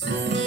Bye.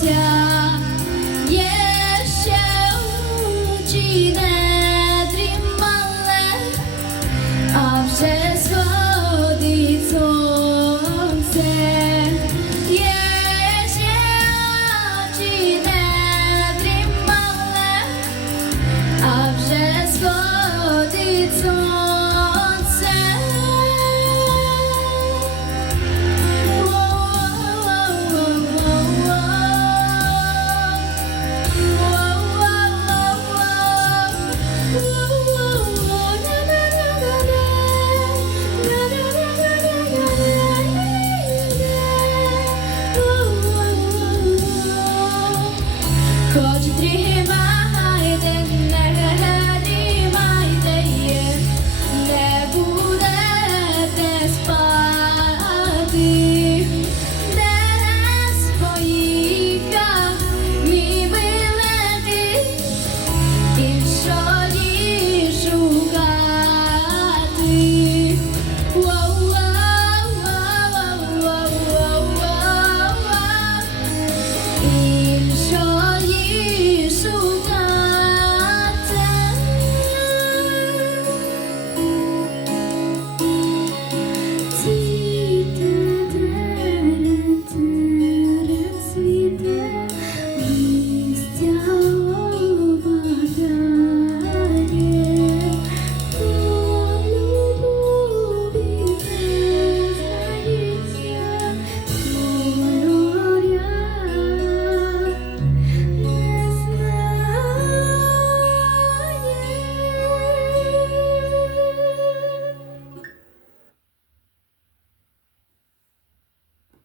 життя.